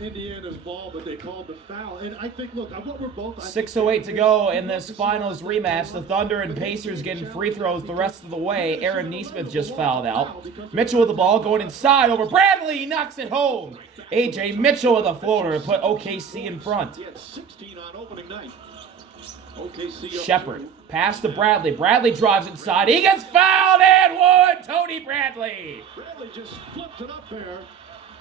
Indiana's ball, but they called the foul. And I think, look, what we're both... 6:08 to go in this finals rematch. The Thunder and Pacers getting free throws the rest of the way. Aaron Nesmith just fouled out. Mitchell with the ball going inside over Bradley. He knocks it home. A.J. Mitchell with a floater to put OKC in front. He had 16 on opening night. Shepard. Pass to Bradley. Bradley drives inside. He gets fouled and one. Tony Bradley. Bradley just flipped it up there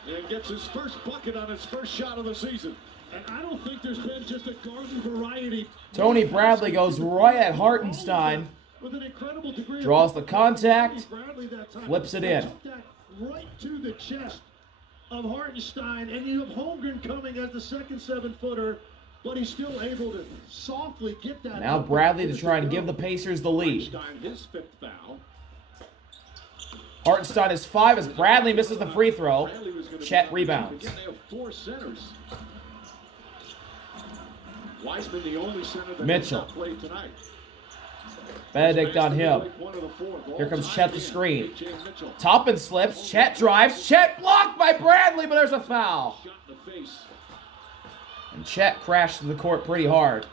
and gets his first bucket on his first shot of the season. And I don't think there's been just a garden variety. Tony Bradley goes right at Hartenstein. With an incredible degree draws the contact. Flips it in. Right to the chest of Hartenstein. And you have Holmgren coming as the second 7-footer. But he's still able to softly get that. Now Bradley to try and give the Pacers the lead. His fifth foul. Hartenstein is 5 as Bradley misses the free throw. Chet rebounds. Again, they have 4 centers. Wiseman, the only center that Mitchell. has not played tonight. Benedict on him. Here comes Chet the screen. Toppin slips. Chet drives. Chet blocked by Bradley, but there's a foul. Shot in the face. And Chet crashed to the court pretty hard.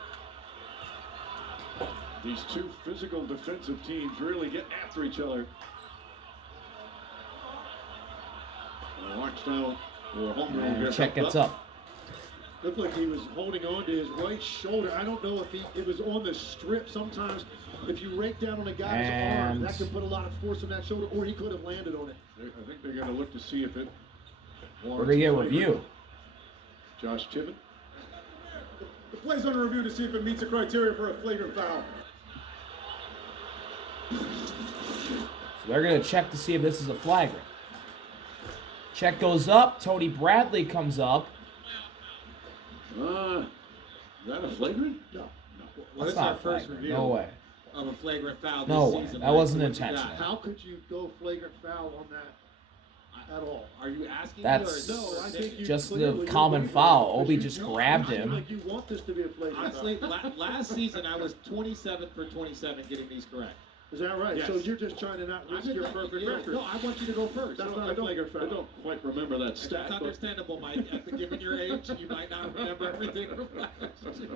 These two physical defensive teams really get after each other. Chet gets up. Looked like he was holding on to his right shoulder. I don't know if it was on the strip. Sometimes if you rake down on a guy's arm, that can put a lot of force on that shoulder, or he could have landed on it. I think they're going to look to see if it... We're going to get a review. Josh Tibbin. The play's under review to see if it meets the criteria for a flagrant foul. So they're going to check to see if this is a flagrant. Check goes up. Tony Bradley comes up. Is that a flagrant? No. That's not a flagrant. No way. Of a flagrant foul no this way. season. That wasn't intentional. How could you go flagrant foul on that at all? Are you asking That's me or no, I think you just the common foul. Obi just grabbed him. Like you want this to be a flagrant honestly, foul. last season I was 27 for 27 getting these correct. Is that right? Yes. So you're just trying to not risk your perfect record. No, I want you to go first. That's not a flagrant foul. I don't quite remember that stat. That's understandable, Mike. Given your age, you might not remember everything from last year.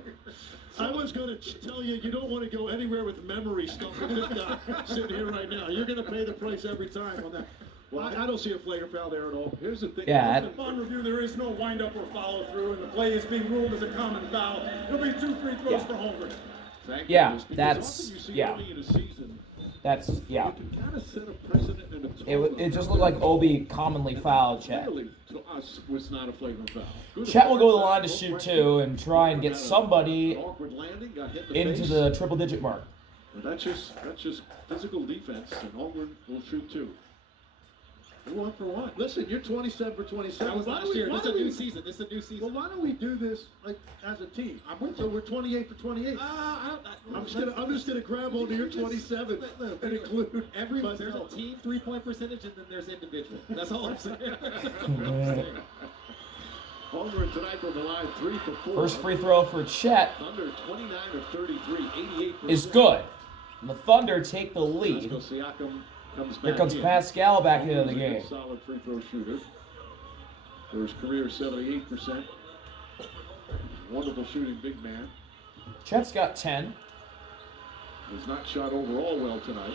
I was going to tell you, you don't want to go anywhere with memory stuff with this guy sitting here right now. You're going to pay the price every time on that. Well, I don't see a flagrant foul there at all. Here's the thing. Yeah. Upon review, there is no wind-up or follow-through, and the play is being ruled as a common foul. It'll be 2 free throws for Holmgren. Yeah, that's, yeah. That's, yeah. You can kind of set a precedent in a It just looked like Obi commonly fouled Chet. Clearly, to us, was not a flagrant foul. Chet will go to the line to shoot 2 and try and get somebody Awkward landing, got hit in into face. the triple-digit mark. But that's just physical defense, and Holmgren will shoot 2. 1 for 1. Listen, you're 27 for 27. That was last year. This is a new season. This is a new season. Well, why don't we do this like as a team? So we're 28 for 28. I'm just gonna grab onto your 27 and include every. myself. There's a team 3-point percentage, and then there's individual. That's all I'm saying. Holmgren tonight from the line 3 for 4. First free throw for Chet Thunder 29 of 33, 88%. is good. And the Thunder take the lead. Siakam comes back Here comes in. Pascal back into the Holmgren's a game. good, solid free throw shooter. For his career, 78%. Wonderful shooting big man. Chet's got 10. Has not shot overall well tonight.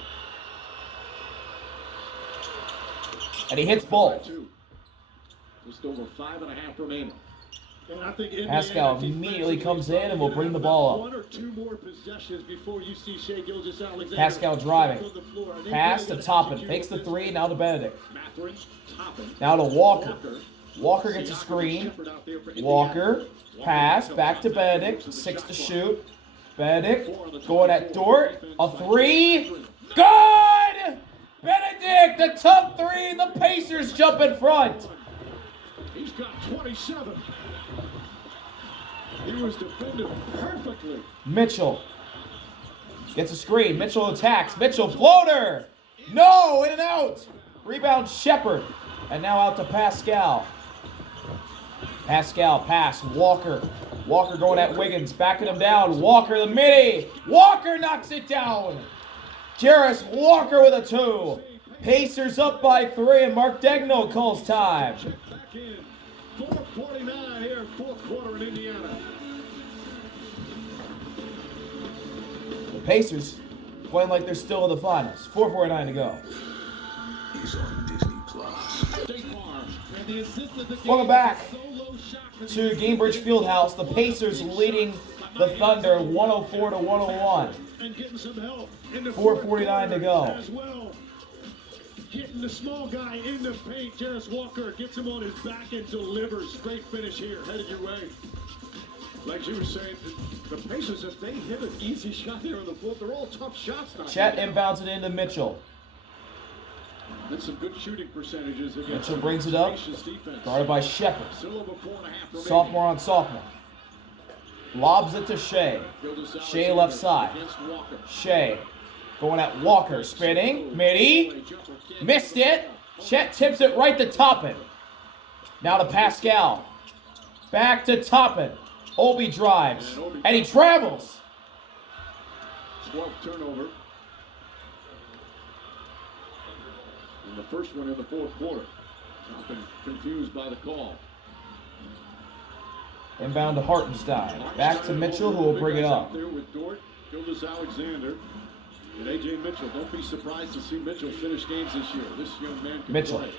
And he hits both. Just over 5.5 remaining. And I think Pascal immediately comes in and will bring the ball up. 1 or 2 more possessions before you see Shai Gilgeous-Alexander. Pascal driving. Pass to Toppin. Fakes the 3. Now to Benedict. Now to Walker. Walker gets a screen. Walker. Pass. Back to Benedict. 6 to shoot. Benedict going at Dort. A 3. Good! Benedict, the tough 3. The Pacers jump in front. He's got 27. He was defended perfectly. Mitchell gets a screen. Mitchell attacks. Mitchell floater. No, in and out. Rebound Shepard. And now out to Pascal. Pascal pass. Walker. Walker going at Wiggins. Backing him down. Walker the midi. Walker knocks it down. Jarris Walker with a 2. Pacers up by 3 and Mark Daigneault calls time. Check back in. 4 4:49 here, fourth quarter in Indiana. The Pacers playing like they're still in the finals. 4:49 to go. He's on Disney Plus. Welcome back to Gainbridge Fieldhouse. The Pacers leading the Thunder 104 to 101. 4:49 to go. As well. Getting the small guy in the paint. Jarris Walker gets him on his back and delivers. Great finish here. Headed your way. Like you were saying, the Pacers, if they hit an easy shot there on the floor, they're all tough shots now. Chet inbounds it into Mitchell. That's some good shooting percentages against Mitchell brings it up. Guarded by Shepard. Still over 4.5 remaining. Sophomore on sophomore. Lobs it to Shai. Shai left side. Shai going at Walker. Spinning. Midi. Missed it. Chet tips it right to Toppin. Now to Pascal. Back to Toppin. Obi drives. And he travels. 12th turnover. And the first one in the fourth quarter. Toppin confused by the call. Inbound to Hartenstein. Back to Mitchell, who will bring it up. There with Dort, Gildas Alexander, and A.J. Mitchell. Don't be surprised to see Mitchell finish games this year. This young man can Mitchell. play.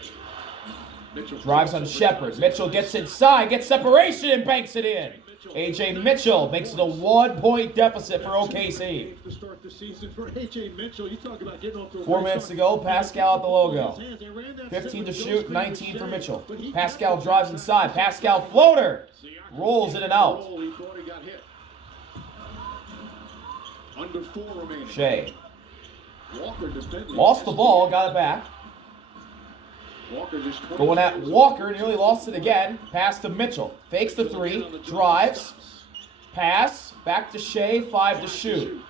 Mitchell Drives on Shepard. Mitchell gets inside, gets separation, and banks it in. A.J. Mitchell makes it a 1-point deficit for OKC. To start the season for A.J. Mitchell, you talk about getting off to a 4 great minutes start. to go. Pascal at the logo. They ran that 15 to set with shoot, those 19 for screens Mitchell. but he Pascal got drives inside. Pascal floater. Rolls in and out. He thought he got hit. Under 4 remaining. Shai. Walker defending. Lost the ball, got it back. Walker just Going at Walker, nearly lost it again. Pass to Mitchell. Fakes the 3, drives. Pass, back to Shai, 5 to shoot.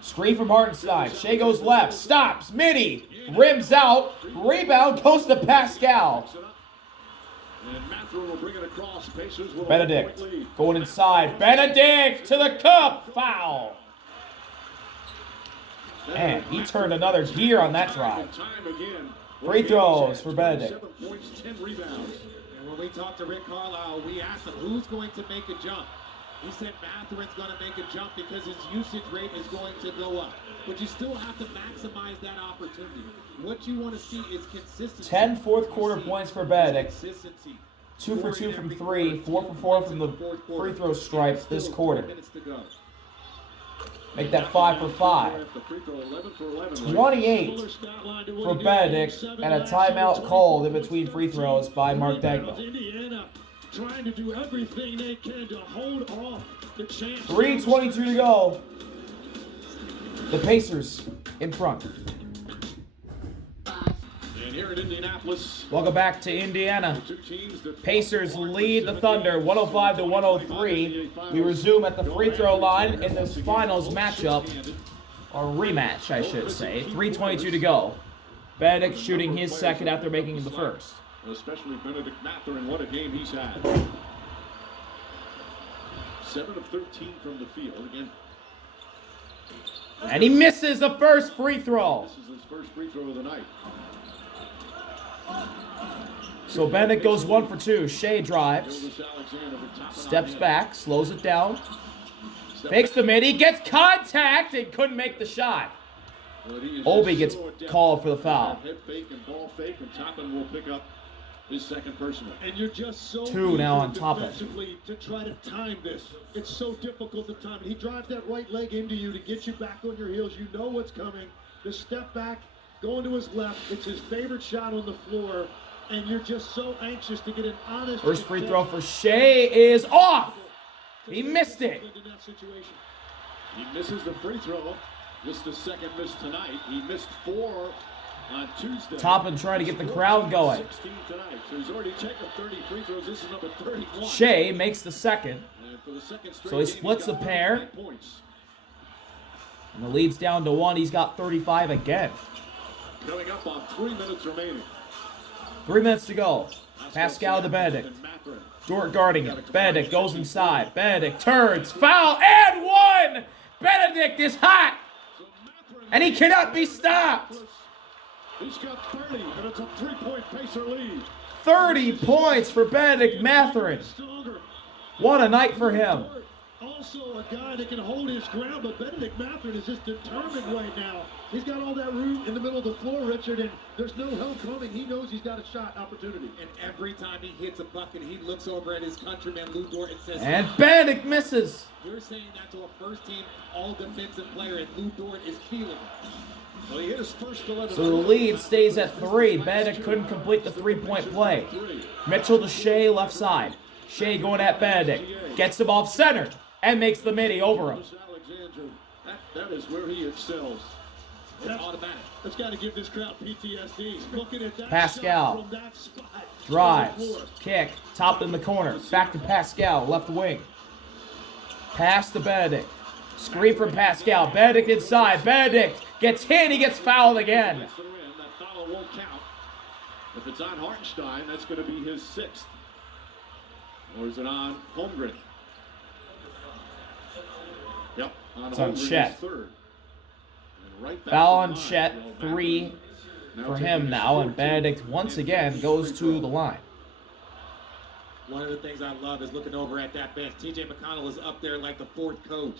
Screen from Hartenstein. Shai goes left, stops, midi, rims out, rebound, goes to Pascal. And Mathurin will bring it across. Pacers will Benedict lead. going inside. Benedict to the cup, foul. And he turned another gear on that drive. Time again. Free throws for Benedict. 7 points, 10 rebounds. And when we talked to Rick Carlisle, we asked him who's going to make a jump. He said Mathurin's going to make a jump because his usage rate is going to go up. But you still have to maximize that opportunity. What you want to see is consistency. 10 fourth quarter points for Benedict. Consistency. 2 for 2 from 3, 4 for 4 from the free throw stripe this quarter. Minutes to go. Make that 5 for 5. 28 for Benedict, and a timeout called in between free throws by Mark Dagno. Indiana trying to do everything they can to hold off the chance. 3:22 to go. The Pacers in front. And here in Indianapolis, Welcome back to Indiana. two teams that Pacers lead the Thunder 105 to 103. We resume at the free throw line in this finals matchup, or rematch, I should say. 3:22 to go. Benedict shooting his second after making the first. especially Benedict Mathurin, what a game he's had. 7 of 13 from the field. Again, And he misses the first free throw. this is his first free throw of the night. So Benedict goes 1 for 2. Shai drives. Gildas Alexander with top Steps and back, slows it down. Fakes the midi, gets contact, and couldn't make the shot. Obi gets called for the foul. Head fake and ball fake, and Toppin will pick up his second personal. And you're just so 2 now on Toppin. defensively to try to time this. It's so difficult to time it. He drives that right leg into you to get you back on your heels. You know what's coming. The step back, going to his left. It's his favorite shot on the floor. And you're just so anxious to get an honest... First free throw for Shai is off. He missed it. He misses the free throw. This is the second miss tonight. He missed 4 on Tuesday. Toppin trying to get the crowd going. 16 tonight. So he's already taken 30 free throws. This is number 31. Shai makes the second. And for the second straight So he game, splits he's the got pair. 49 points. And the lead's down to 1. He's got 35 again. Coming up on 3 minutes remaining. 3 minutes to go. Pascal to Benedict. And Mathurin. Dort guarding him. Benedict goes inside. Benedict turns. Foul and 1. Benedict is hot. So Mathurin- And he cannot be stopped. He's got 30, and it's a 3-point Pacer lead. 30 points for Benedict Mathurin. What a night for him. Also a guy that can hold his ground, but Benedict Mathurin is just determined right now. He's got all that room in the middle of the floor, Richard, and there's no help coming. He knows he's got a shot opportunity. And every time he hits a bucket, he looks over at his countryman, Lou Dort, and says, And Benedict misses. you're saying that to a first-team all-defensive player, and Lou Dort is feeling it. Well, he hit his first 11. So the lead stays at 3. Benedict couldn't complete the three-point play. Mitchell to Shai, left side. Shai going at Benedict. Gets him off center and makes the midi over him. That is where he excels. It's automatic. That's got to give this crowd PTSD. Looking at that Pascal shot from that spot. drives, kick, topped in the corner. Back to Pascal, left wing. Pass to Benedict. Screen from Pascal. Benedict inside. Benedict gets hit. He gets fouled again. That foul won't count. If it's on Hartenstein, that's going to be his 6th. Or is it on Holmgren? Yep, It's on Chet. 3rd. Right Foul on Chet, 3 for him now, and Benedict once again goes to the line. One of the things I love is looking over at that bench. TJ McConnell is up there like the 4th coach.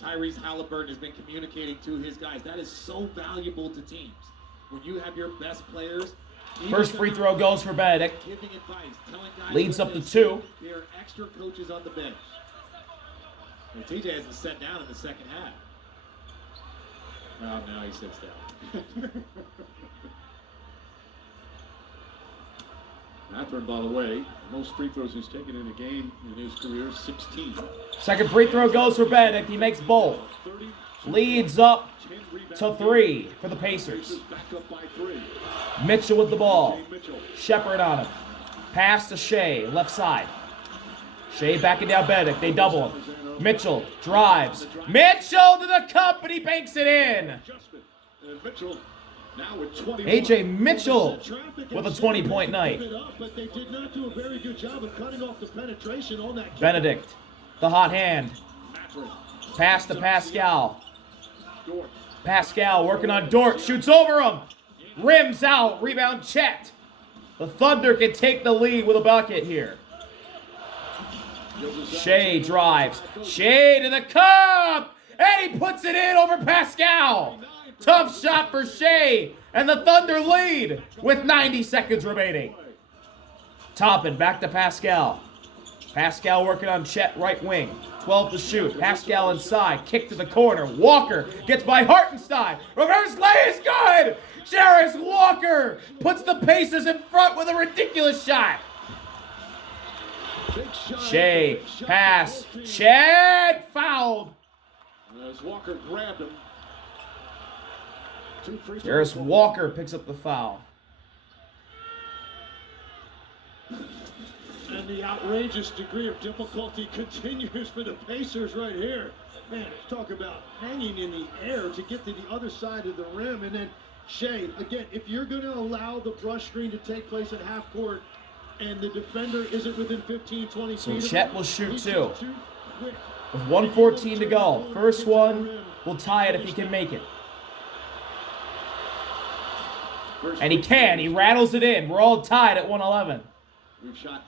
Tyrese Halliburton has been communicating to his guys. That is so valuable to teams. When you have your best players. First free throw goes for Benedict. Giving advice, telling guys Leads up to 2. There are extra coaches on the bench. And TJ hasn't sat down in the second half. Well, now he sits down. Mathurin, by the way, most free throws he's taken in a game in his career, 16. Second free throw goes for Benedict. He makes both. Leads up to 3 for the Pacers. Back up by 3. Mitchell with the ball. Shepard on him. Pass to Shai, left side. Shai backing down Benedict. They double him. Mitchell drives. Mitchell to the cup, and he banks it in. A.J. Mitchell with a 20-point night. But they did not do a very good job of cutting off the penetration on that. Benedict, the hot hand. Pass to Pascal. Pascal working on Dort. Shoots over him. Rims out. Rebound Chet. The Thunder can take the lead with a bucket here. Shai drives. Shai to the cup. And he puts it in over Pascal. Tough shot for Shai. And the Thunder lead with 90 seconds remaining. Toppin back to Pascal. Pascal working on Chet, right wing. 12 to shoot. Pascal inside. Kick to the corner. Walker gets by Hartenstein. Reverse lay is good. Jarris Walker puts the Pacers in front with a ridiculous shot. Shai, pass. Chet fouled. As Walker grabbed him. Jarris Walker picks up the foul. And the outrageous degree of difficulty continues for the Pacers right here. Man, talk about hanging in the air to get to the other side of the rim. And then Shai, again, if you're going to allow the brush screen to take place at half court and the defender isn't within 15, 20 feet. So Chet will shoot 2. With 1:14 to go. First one will tie it if he can make it. And he can. He rattles it in. We're all tied at 111. We've shot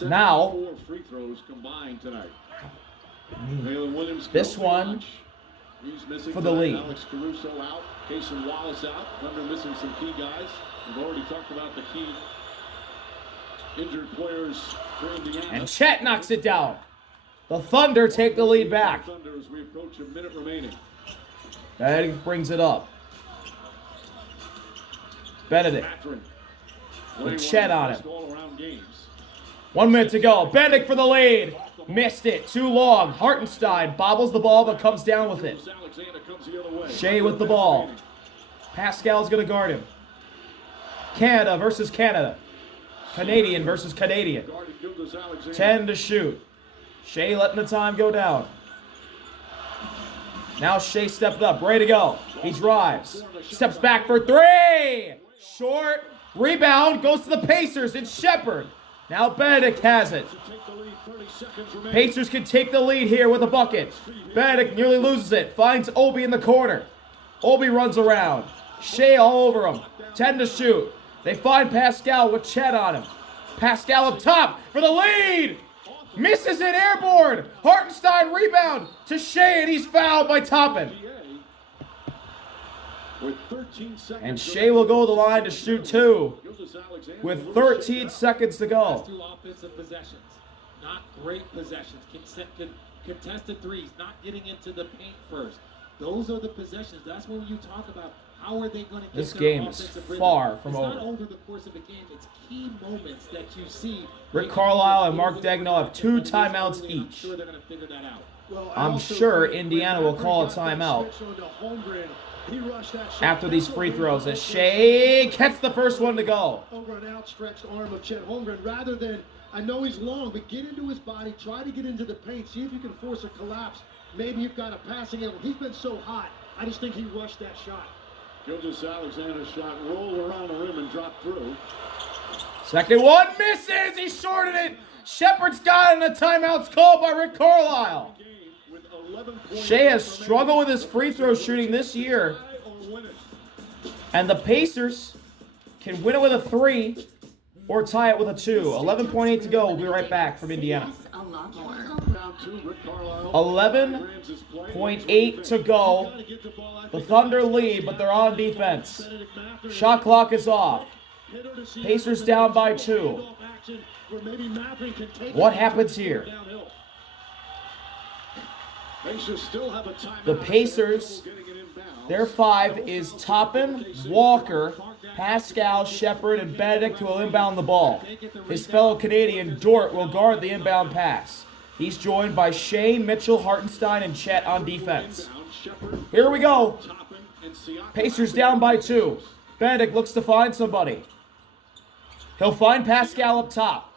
now 4 free throws combined tonight. This one for the lead. Alex Caruso out. Cason Wallace out. Thunder missing some key guys. We've already talked about the key injured players for Indiana. And Chet knocks it down. The Thunder take the lead back. Thunder as we approach a minute remaining. Benedict brings it up. Benedict with Chet on him. 1 minute to go. Benedict for the lead. Missed it. Too long. Hartenstein bobbles the ball but comes down with it. Shai with the ball. Pascal's going to guard him. Canada versus Canada. Canadian versus Canadian. 10 to shoot. Shai letting the time go down. Now Shai stepped up. Ready to go. He drives. Steps back for 3. Short. Rebound. Goes to the Pacers. It's Shepard. Now Benedict has it. Pacers can take the lead here with a bucket. Benedict nearly loses it. Finds Obi in the corner. Obi runs around. Shai all over him. 10 to shoot. They find Pascal with Chet on him. Pascal up top for the lead. Misses it, airborne. Hartenstein rebound to Shai, and he's fouled by Toppin. And Shai will go to the line to shoot 2 with 13 seconds to go. 2 offensive possessions. Not great possessions. Contested threes, not getting into the paint first. Those are the possessions. That's when you talk about how are they going to get This their game is offensive rhythm. far from It's over. not over the course of a game. It's key moments that you see. Rick Carlisle and Mark Daigneault have 2 timeouts I'm each. sure they're going to figure that out. I'm sure Indiana will call a timeout after these free throws as Shai gets the first one to go. Over an outstretched arm of Chet Holmgren, rather than, I know he's long, but get into his body, try to get into the paint, see if you can force a collapse. Maybe you've got a passing angle. He's been so hot. I just think he rushed that shot. Gilgeous-Alexander's shot rolled around the rim and dropped through. Second one misses. He shorted it. Shepard's got it, and a timeout's called by Rick Carlisle. Shai has struggled with his free throw shooting this year, and the Pacers can win it with a 3 or tie it with a 2. 11.8 to go. We'll be right back from Indiana. 11.8 to go. The Thunder lead, but they're on defense. Shot clock is off. Pacers down by 2. What happens here? The Pacers, their 5 is Toppin, Walker, Pascal, Shepard, and Benedict, who will inbound the ball. His fellow Canadian, Dort, will guard the inbound pass. He's joined by Shai, Mitchell, Hartenstein, and Chet on defense. Here we go. Pacers down by 2. Benedict looks to find somebody. He'll find Pascal up top.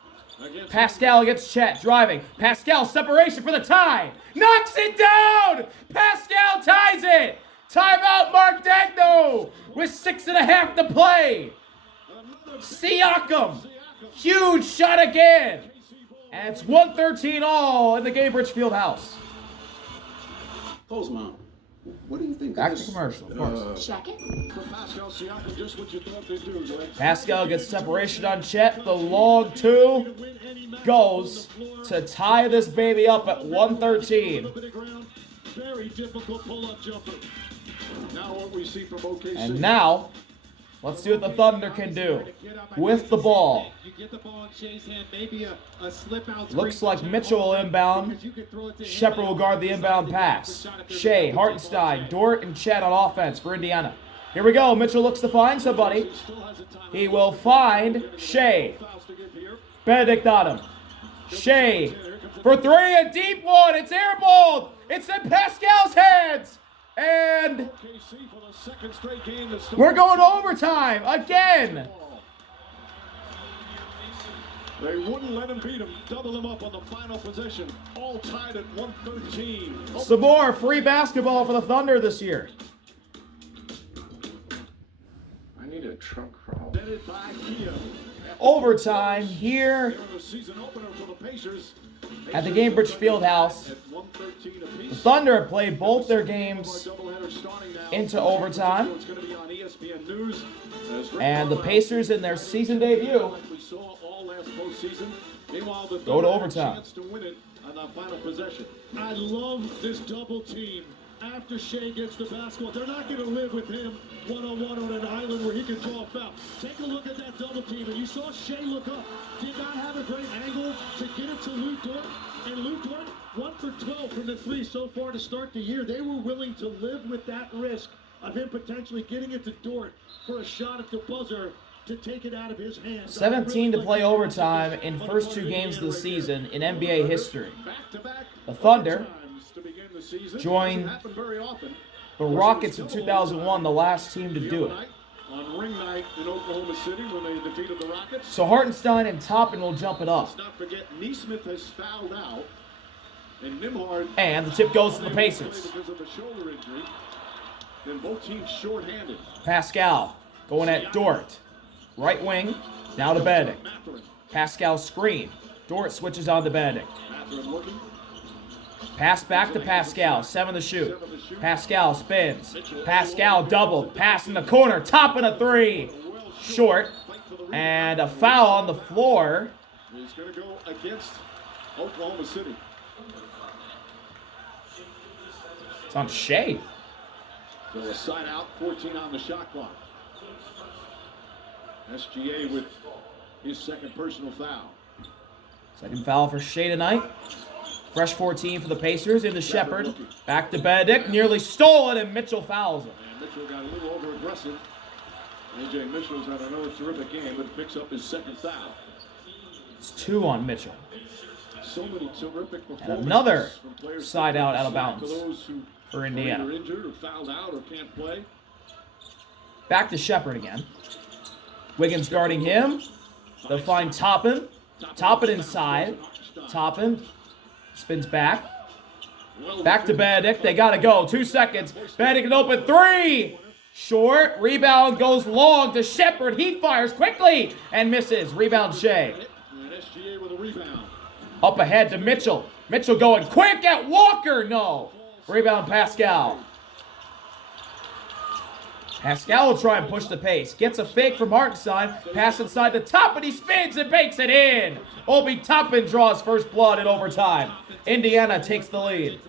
Pascal against Chet, driving. Pascal, separation for the tie. Knocks it down! Pascal ties it! Timeout, Mark Daigneault with 6.5 to play. Siakam, huge shot again. And it's 113 all in the Gainbridge Fieldhouse. Postmon, what do you think? Back to commercial, of course. Check it. Pascal gets separation on Chet. The long 2 goes to tie this baby up at 113. Very difficult pull-up jumper. Now what we see from OKC. And now, let's see what the Thunder can do with the ball. Looks like Mitchell will inbound. Shepard will guard the inbound pass. Shai, Hartenstein, Dort, and Chet on offense for Indiana. Here we go. Mitchell looks to find somebody. He will find Shai. Benedict on him. Shai for 3, a deep one. It's airballed. It's in Pascal's hands. And we're going to overtime again. They wouldn't let him beat him. Double him up on the final possession. All tied at 113. Some more free basketball for the Thunder this year. I need a truck crawl. Overtime here at the Gainbridge Fieldhouse. The Thunder have played both their games into overtime. And the Pacers in their season debut go to overtime. I love this double team. After Shai gets the basketball, they're not going to live with him one-on-one on an island where he can draw a foul. Take a look at that double team, and you saw Shai look up. Did not have a great angle to get it to Lou Dort. And Lou Dort, 1 for 12 from the 3 so far to start the year. They were willing to live with that risk of him potentially getting it to Dort for a shot at the buzzer to take it out of his hands. 17 to play overtime in first 2 games of the season in NBA history. The Thunder joined the Rockets in 2001, the last team to do it. On ring night in Oklahoma City when they defeated the Rockets. So Hartenstein and Toppin will jump it up. Let's not forget Neesmith has fouled out. And Nimhard. And the tip goes to the Pacers. Because of a shoulder injury. Then both teams short-handed. Pascal going at Dort. Right wing, now to Benedict. Pascal screen. Dort switches on to Benedict. Pass back to Pascal. 7 to shoot. Pascal spins. Pascal doubled. Pass in the corner. Top of the 3. Short. And a foul on the floor. He's going to go against Oklahoma City. It's on Shai. So a side out, 14 on the shot clock. SGA with his second personal foul. Second foul for Shai tonight. Fresh 14 for the Pacers into Shepherd. Back to Benedict. Nearly stolen, and Mitchell fouls him. And Mitchell got a little over aggressive. AJ Mitchell's had another terrific game, but picks up his second foul. It's 2 on Mitchell. So many terrific And another from players side out of bounds for those who for are Indiana. either injured or fouled out or can't play. Back to Shepherd again. Wiggins guarding him. They'll find Toppin. Toppin inside. Toppin spins back. Back to Benedict. They got to go. 2 seconds. Benedict an open 3. Short. Rebound goes long to Shepherd. He fires quickly and misses. Rebound Shai. And SGA with a rebound. Up ahead to Mitchell. Mitchell going quick at Walker. No. Rebound Pascal. Pascal will try and push the pace. Gets a fake from Hartenstein. Pass inside the top, and he spins and bakes it in. Obi Toppin draws first blood in overtime. Indiana takes the lead.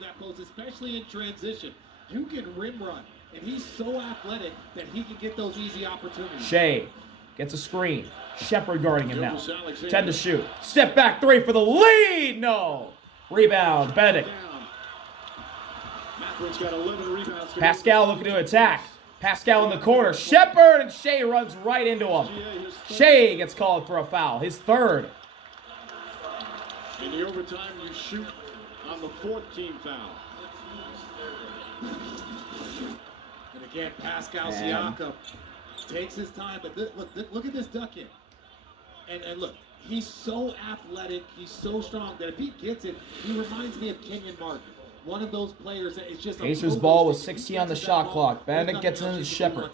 Especially in transition. You can rim run, and he's so athletic that he can get those easy opportunities. Shai gets a screen. Shepherd guarding him now. 10 to shoot. Step back 3 for the lead. No. Rebound. Benedict. Got 11 rebounds. Pascal looking to attack. Pascal in the corner. Shepherd, and Shai runs right into him. Shai gets called for a foul. His third. In the overtime, you shoot on the 4th team foul. And again, Pascal Siakam takes his time, but look at this duck in. And look, he's so athletic, he's so strong that if he gets it, he reminds me of Kenyon Martin. One of those players that is just Pacers ball with 60 on the shot clock. Benedict gets into Shepherd.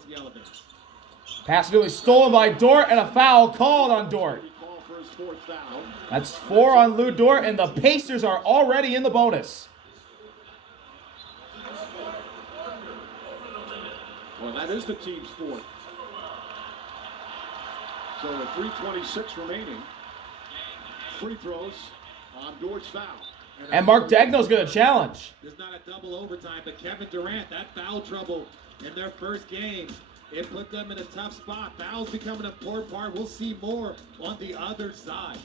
Pass nearly stolen by Dort, and a foul called on Dort. That's 4 on Lou Dort, and the Pacers are already in the bonus. Well, that is the team's 4th. So with 3:26 remaining, free throws on Dort's foul. And Mark Daigneault's going to challenge. There's not a double overtime, but Kevin Durant, that foul trouble in their first game, it put them in a tough spot. Fouls become an important part. We'll see more on the other side.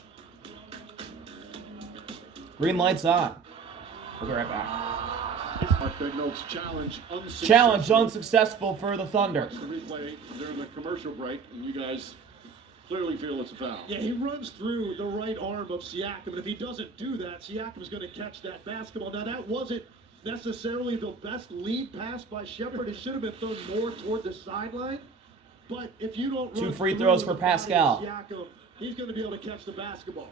Green light's on. We'll be right back. Mark Daigneault's challenge unsuccessful. Challenge unsuccessful for the Thunder. The replay during the commercial break, and you guys clearly feel it's a foul. Yeah, he runs through the right arm of Siakam, and if he doesn't do that, Siakam's going to catch that basketball. Now, that wasn't necessarily the best lead pass by Shepherd. It should have been thrown more toward the sideline. But if you don't run 2 free throws for Pascal. Siakam, he's going to be able to catch the basketball.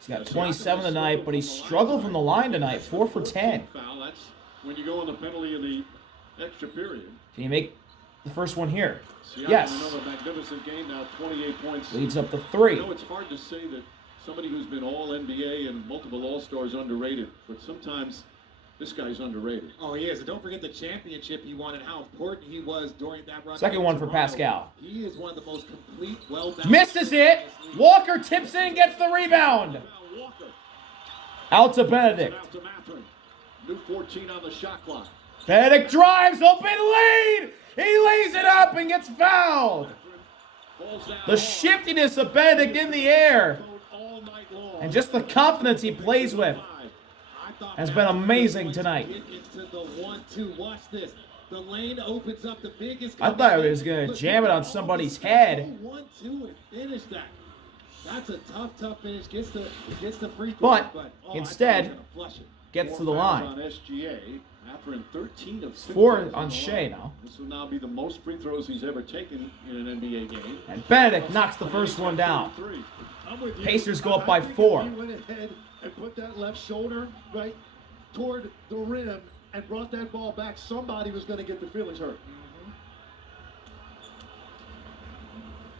He's got 27 tonight, but he struggled from the line tonight. 4 for 10. Foul. That's when you go on the penalty in the extra period. Can he make the first one here? Siakam, Yes. another magnificent game now, 28 points. Leads up to I 3. know it's hard to say that somebody who's been all NBA and multiple All-Stars underrated, but sometimes this guy's underrated. Oh, he is. And don't forget the championship he won and how important he was during that run. Second one for Pascal. He is one of the most complete, well-balanced. Misses it. Walker tips in and gets the rebound. Walker Out to Benedict. out to Mathurin. New 14 on the shot clock. Benedict drives, open lead. He lays it up and gets fouled. Falls down The shiftiness of Benedict in the air all night long. and just the confidence he plays with has been amazing tonight. Into the 1-2. Watch this. The lane opens up the biggest. I thought he was going to jam it on somebody's head. 1-2 and finish that. That's a tough finish. Gets the free throw. But I thought instead, he was gonna flush it. gets to the 4 fouls line. on SGA. Mathurin 13 of 15 4 from on the Shai line. now. This will now be the most free throws he's ever taken in an NBA game. And Benedict knocks the first one down. I'm with you. Pacers go up by I think 4. If he went ahead and put that left shoulder right toward the rim and brought that ball back, somebody was going to get their feelings hurt.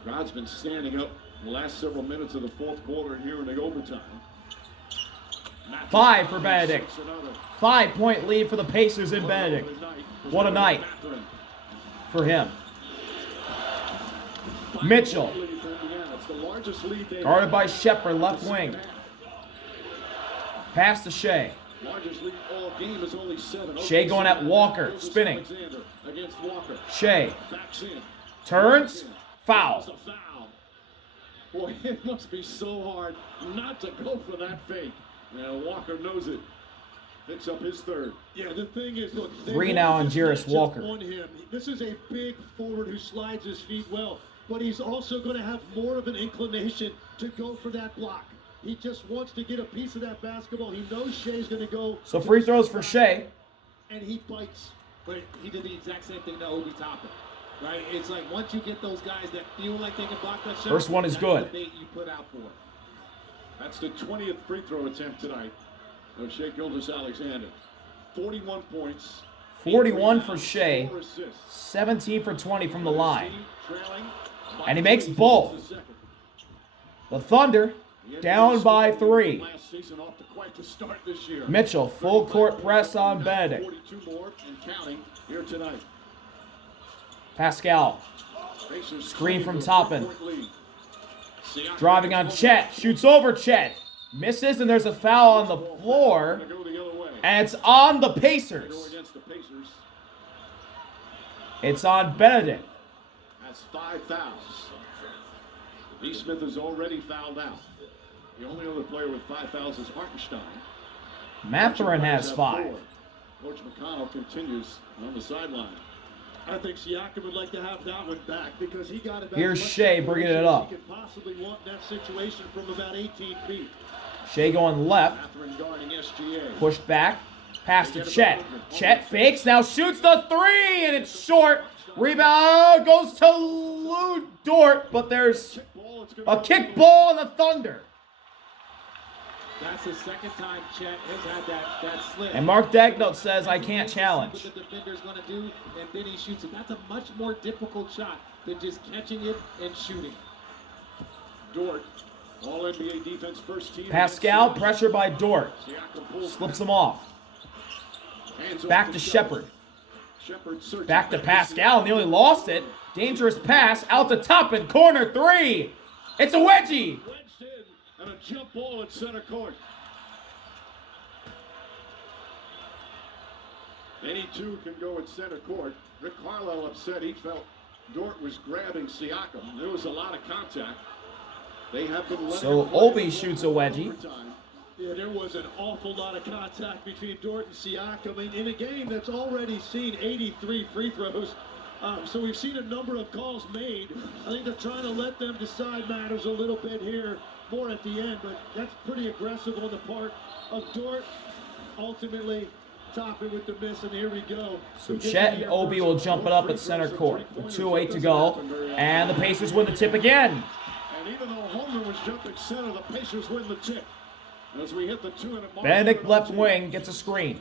Crowd's been standing up the last several minutes of the 4th quarter here in the overtime. 5 for Benedict. Another 5-point lead for the Pacers in Benedict. What a night for him. Mitchell It's the largest lead they've Guarded had. by Shepard, left wing. Pass to Shai. Largest lead all game is only 7. Shai going at Walker, spinning. Alexander against Walker. Shai Backs in. turns, foul. It's a foul. Boy, it must be so hard not to go for that fake. Now Walker knows it. Picks up his third. Yeah, the thing is, look, 3 now on Jarris Walker. on him. This is a big forward who slides his feet well, but he's also going to have more of an inclination to go for that block. He just wants to get a piece of that basketball. He knows Shai's going to go. So free throws for Shai. And he bites. But he did the exact same thing to Obi Toppin. Right? It's like once you get those guys that feel like they can block that shot, First one is that's good. the bait you put out for. That's the 20th free throw attempt tonight of Shai Alexander. 41 points. 41 for Shai. 4 assists. 17 for 20 from the line. Trailing And he makes both. The Thunder down by 3. Last season off to quite the start this year. Mitchell, full court press on Benedict. 42 more and counting here tonight. Pascal, Pacers screen from 20 Toppin. point lead. Siakam Driving on Chet, shoots over Chet. Misses, and there's a foul on the floor. Gonna go the other way. And it's on the Go Pacers. against the Pacers. It's on Benedict. That's 5 fouls. D. Smith is already fouled out. The only other player with 5 fouls is Hartenstein. Mathurin has 5. Coach McConnell continues on the sideline. I think Siakam would like to have that one back because he got about Here's Shai bringing it up. He could possibly want that situation from about 18 feet. Shai going left. Mathurin guarding SGA. Pushed back. Pass to Chet. Chet fakes. Now shoots the 3. And it's short. Rebound goes to Lou Dort. But there's a kick ball on the Thunder. That's the second time Chet has had that slip. And Mark Dagnall says, I can't challenge. What the defender's going to do, and then he shoots it. That's a much more difficult shot than just catching it and shooting. Dort, all NBA defense first team. Pascal, pressure by Dort. Siakam pulls Slips him off. hands off Back the to Shepard. Shepard. Shepard searching Back to Pascal. Nearly lost it. Dangerous pass. Out the top in corner 3. It's a wedgie. Wedged in and a jump ball at center court. Any two can go at center court. Rick Carlisle upset. He felt Dort was grabbing Siakam. There was a lot of contact. They have been letting So him play Obi the shoots ball a wedgie. overtime. Yeah, there was an awful lot of contact between Dort and Siakam in a game that's already seen 83 free throws. So we've seen a number of calls made. I think they're trying to let them decide matters a little bit here, more at the end, but that's pretty aggressive on the part of Dort. Ultimately, Toppin with the miss, and here we go. So Chet and Obi will jump it up at center court with 2:08 to go. And the Pacers win the tip again. And even though Holman was jumping center, the Pacers win the tip. As we hit the 2-minute mark. Benedict left wing gets a screen.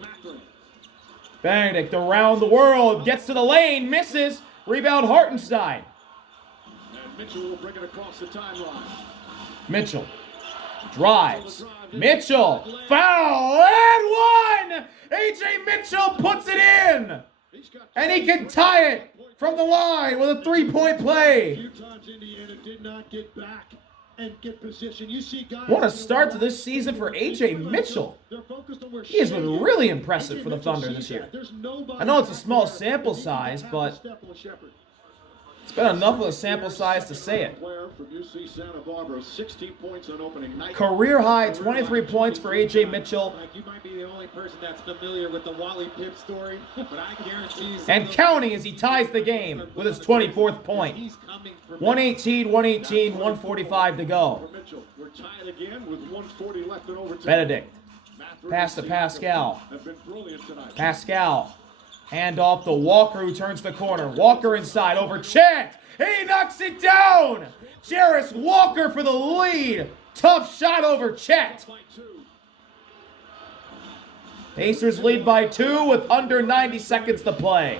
Benedict around the world, gets to the lane, misses. Rebound Hartenstein. And Mitchell will bring it across the timeline. Mitchell drives. Mitchell, foul, and 1! A.J. Mitchell puts it in. And he can tie it from the line with a 3-point A play. few times Indiana did not get back and get position. You see guys. What a start to this season for A.J. Mitchell. They're focused on where He has Shai been is. really impressive for the Mitchell Thunder sees this year. that. There's nobody I know it's a back small there. sample He can size, have but a step on Shepard. it's been enough of a sample size to say it. Player from UC Santa Barbara, 16 points on opening night. Career high 23 points for A.J. Mitchell. Like, you might be the only person that's familiar with the Wally Pipp story, but I guarantee you. And counting as he ties the game with his 24th point. He's coming for 118, 145 to go. For Mitchell, we're tied again with 140 left in overtime. Benedict. Mathurin Pass to and Siakam Pascal. have been brilliant tonight. Pascal. Hand off to Walker, who turns the corner. Walker inside over Chet. He knocks it down. Jarris Walker for the lead. Tough shot over Chet. By 2. Pacers lead by 2 with under 90 seconds to play.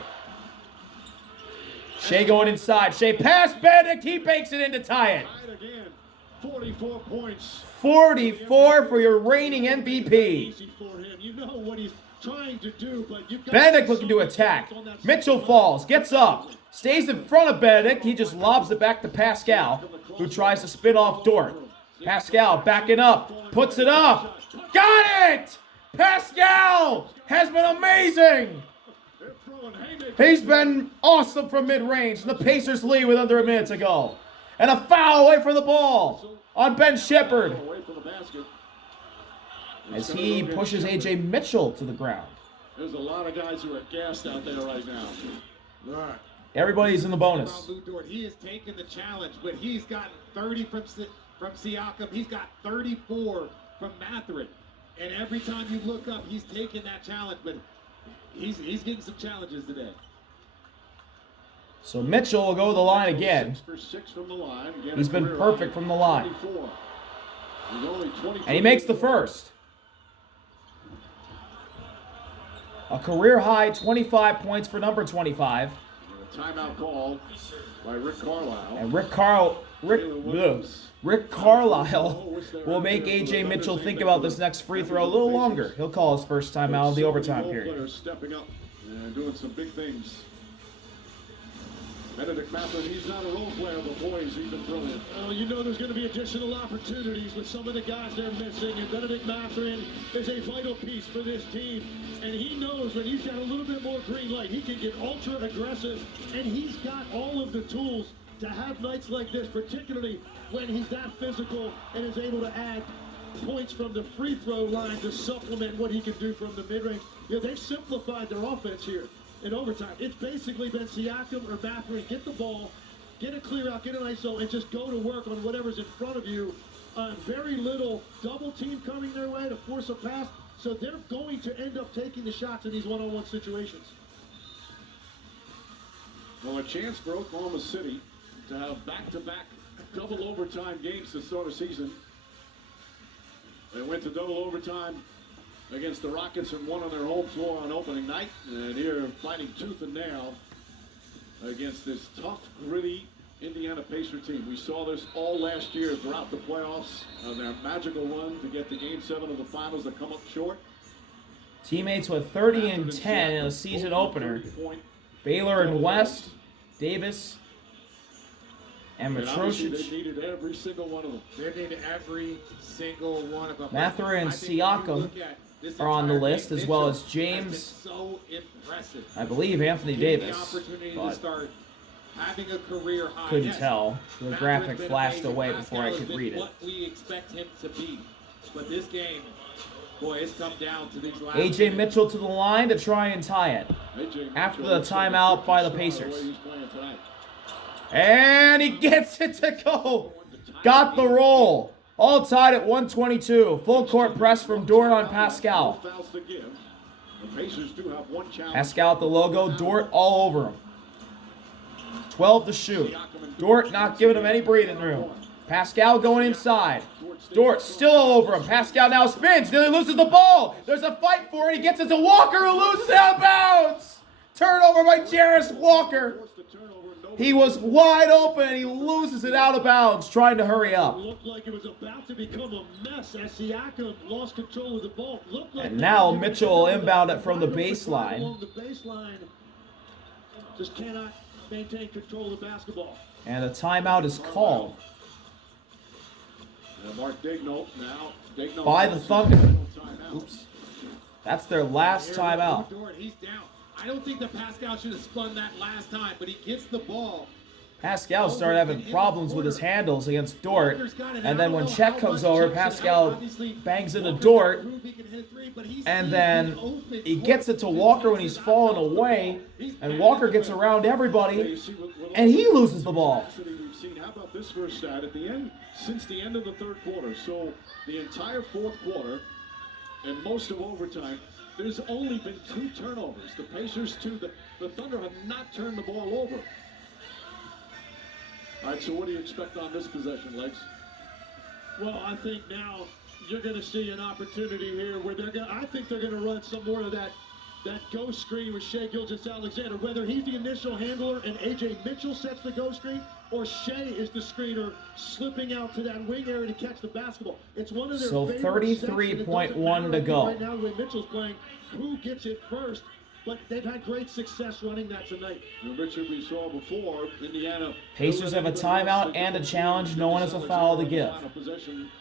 Shai going inside. Shai pass Benedict. He bakes it in to tie it. Tied again. 44 points. 44 for your reigning MVP. Easy for him. You know what he's trying to do, but you've got Benedict looking to attack. Mitchell falls. Gets up. Stays in front of Benedict. He just lobs it back to Pascal, who tries to spin off Dort. Pascal backing up. Puts it up. Got it! Pascal has been amazing. He's been awesome from mid-range. The Pacers lead with under a minute to go. And a foul away from the ball on Ben Shepherd as he pushes A.J. Mitchell to the ground. There's a lot of guys who are gassed out there right now. All right. Everybody's in the bonus. He has taken the challenge, but he's gotten 30 from Siakam. He's got 34 from Mathurin. And every time you look up, he's taking that challenge, but he's getting some challenges today. So Mitchell will go to the line again. 6 for 6 from the line. He's been perfect from the line. 24. And he makes the first. A career high 25 points for number 25. A timeout call by Rick Carlisle. And Rick Carlisle will make A.J. Mitchell think about this next free throw a little longer. He'll call his first timeout of the overtime period. Stepping up and doing some big things. Benedict Mathurin, he's not a role player, but boy, he's been brilliant. Oh, you know there's going to be additional opportunities with some of the guys they're missing, and Benedict Mathurin is a vital piece for this team. And he knows when he's got a little bit more green light, he can get ultra aggressive, and he's got all of the tools to have nights like this, particularly when he's that physical and is able to add points from the free throw line to supplement what he can do from the mid-range. You know, they've simplified their offense here in overtime. It's basically been Siakam or Mathurin, get the ball, get a clear out, get an ISO, and just go to work on whatever's in front of you. Very little double team coming their way to force a pass, so they're going to end up taking the shots in these one-on-one situations. Well, a chance for Oklahoma City to have back-to-back double overtime games to start a season. They went to double overtime against the Rockets and won on their home floor on opening night. And here fighting tooth and nail against this tough, gritty Indiana Pacer team. We saw this all last year throughout the playoffs, their magical run to get to Game 7 of the finals that come up short. Teammates with 30 and 10 in a season opener. Baylor and West, Davis, and Matrosic. They needed every single one of them. They needed every single one of them. Mathurin and Siakam are on the list, as well as James, so impressive. I believe Anthony Davis, The opportunity but to start having a career high. couldn't Yes, tell. The Mathurin's graphic been flashed amazing. away before I Pascal could has read been it. What we expect him to be, but this game, boy, it's come down to these last. A.J. Mitchell to the line to try and tie it after the timeout by the Pacers. And he gets it to go. Got the roll. All tied at 122. Full court press from Dort on Pascal. Pascal at the logo. Dort all over him. 12 to shoot. Dort not giving him any breathing room. Pascal going inside. Dort still all over him. Pascal now spins. Then he loses the ball. There's a fight for it. He gets it to Walker, who loses it out of bounds. Turnover by Jarris Walker. He was wide open and he loses it out of bounds, trying to hurry up. It looked like it was about to become a mess as Siakam lost control of the ball. And now Mitchell will inbound it from the baseline. The baseline just cannot maintain control of the basketball. And a timeout is called Mark Daigneault now. by the Thunder. Oops. That's their last timeout. He's down. I don't think that Pascal should have spun that last time, but he gets the ball. Pascal started having problems with his handles against Dort, and then when Chet comes over, Pascal bangs into Dort, and then he gets it to Walker when he's falling away, and Walker gets around everybody, and he loses the ball. How about this first stat at the end? Since the end of the third quarter, so the entire fourth quarter and most of overtime, there's only been 2 turnovers. The Pacers 2. The Thunder have not turned the ball over. All right, so what do you expect on this possession, Legs? Well, I think now you're going to see an opportunity here where I think they're going to run some more of that ghost screen with Shai Gilgeous-Alexander. Whether he's the initial handler and A.J. Mitchell sets the ghost screen, or Shai is the screener slipping out to that wing area to catch the basketball. It's one of their so 33.1 to go. Right now, the way Mitchell's playing, who gets it first? but they've had great success running that tonight. Richard, we saw before, Indiana. Pacers have a timeout and a challenge. No one has a foul to give.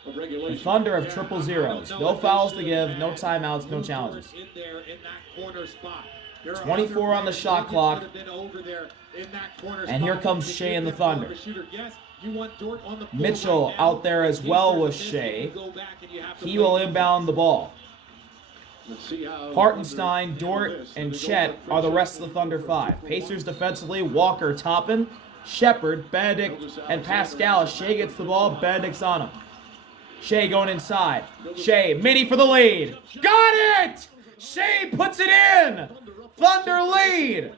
The Thunder have triple zeros. No fouls to give, no timeouts, no challenges. 24 on the shot clock. And here comes Shai and the Thunder. Mitchell out there as well with Shai. He will inbound the ball. Hartenstein, Dort, and Chet are the rest of the Thunder 5. Pacers defensively, Walker, Toppin, Shepard, Benedict, and Pascal. Shai gets the ball, Benedict's on him. Shai going inside. Shai, midi for the lead. Got it! Shai puts it in! Thunder lead!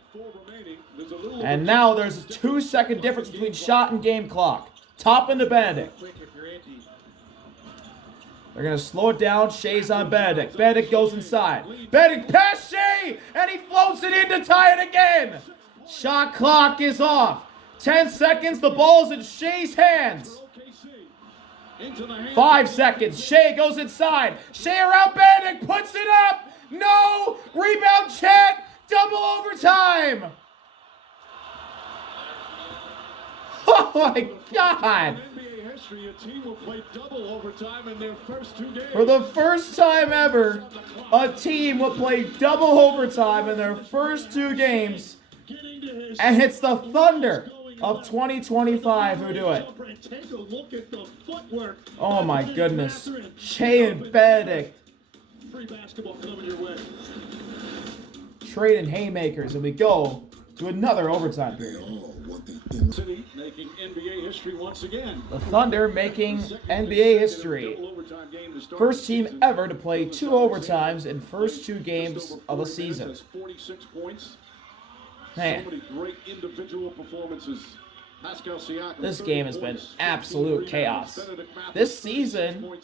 And now there's a 2-second difference between shot and game clock. Toppin to Benedict. They're going to slow it down. Shai's on Benedict. Benedict goes inside. Benedict past Shai! And he floats it in to tie it again! Shot clock is off. 10 seconds. The ball's in Shai's hands. 5 seconds. Shai goes inside. Shai around Benedict. Puts it up. No! Rebound Chet. Double overtime. Oh my God! A team will play double overtime in their first 2 games. For the first time ever, a team will play double overtime in their first 2 games. And it's the Thunder of 2025 who do it. Oh my goodness. Shai and Benedict. Free basketball coming your way. Trading haymakers, and we go to another overtime period. City making NBA history once again. The Thunder making NBA history. First team ever to play 2 overtimes in first 2 games of a season. 46 points. Man, So many great individual performances. Pascal Siakam, this game has been absolute chaos. This season